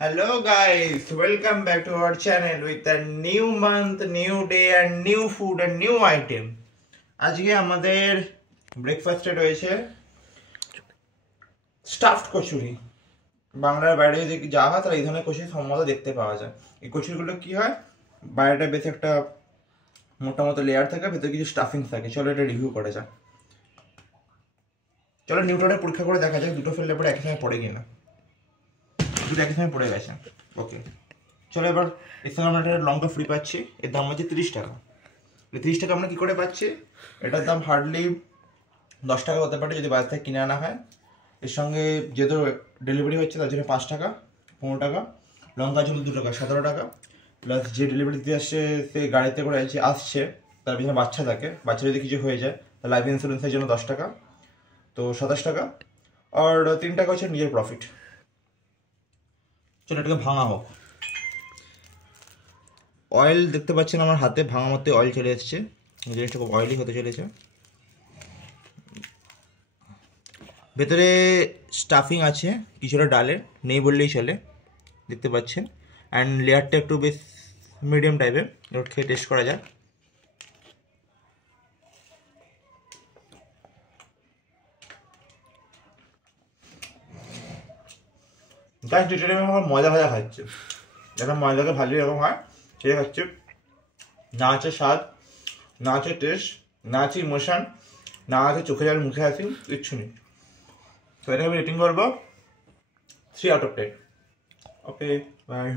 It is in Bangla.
Hello guys, welcome back to our channel with a new month, new day and new food and new item. আজকে আমাদের ব্রেকফাস্টে রয়েছে স্টাফড কচুরি। বাংলার বাইরে যদি যাওয়া হয় তাহলে এই ধরনের কচুরি সম্ভবত দেখতে পাওয়া যায়। এই কচুরিগুলো কি হয়, বাইরেটা বেশ একটা মোটা মতো লেয়ার থাকে, ভেতরে কিছু স্টাফিং থাকে। চলো এটা রিভিউ করা যাক। চলো নিউটনের পরীক্ষা করে দেখা যাক দুটো ফেললে পরে একই সময় পড়ে কিনা। দুটো একই সময় পড়ে গেছে, ওকে। চলো এবার এর সঙ্গে আমরা একটা লঙ্কা ফ্রি পাচ্ছি, এর দাম হচ্ছে 30 টাকা। এই 30 টাকা আমরা কী করে পাচ্ছি? এটার দাম হার্ডলি 10 টাকা হতে পারে যদি বাজার থেকে কিনে আনা হয়। এর সঙ্গে যেহেতু ডেলিভারি হচ্ছে তার জন্য 5 টাকা, 15 টাকা, লঙ্কা ঝুল 2 টাকা, 17 টাকা, প্লাস যে ডেলিভারি দিতে আসছে সে গাড়িতে করে আসছে, তার পিছনে বাচ্চা থাকে, বাচ্চা যদি কিছু হয়ে যায় তাহলে লাইফ ইন্স্যুরেন্সের জন্য 10 টাকা, তো 27 টাকা। আর 3 টাকা হচ্ছে নিজের প্রফিট। চলো এটাকে ভাঙা হোক। অয়েল দেখতে পাচ্ছেন আমার হাতে ভাঙা মতো অয়েল চলে এসছে, জিনিসটা খুব অয়েলি হতে চলেছে। ভেতরে স্টাফিং আছে কিছুটা ডালের, নেই বললেই চলে, দেখতে পাচ্ছেন। অ্যান্ড লেয়ারটা একটু বেশ মিডিয়াম টাইপের। এবার খেয়ে টেস্ট করা যাক। গাছ দুটো আমার ময়দা ভাজা খাচ্ছে, এখন ময়দাকে ভালো এরকম হয় সেটা খাচ্ছে। না আছে স্বাদ, না আছে টেস্ট, না আছে ইমোশন, না আছে চোখে জল মুখে আসি, কিচ্ছু নেই। তো এটাকে আমি রেটিং করবো 3 out of 10। Okay, by.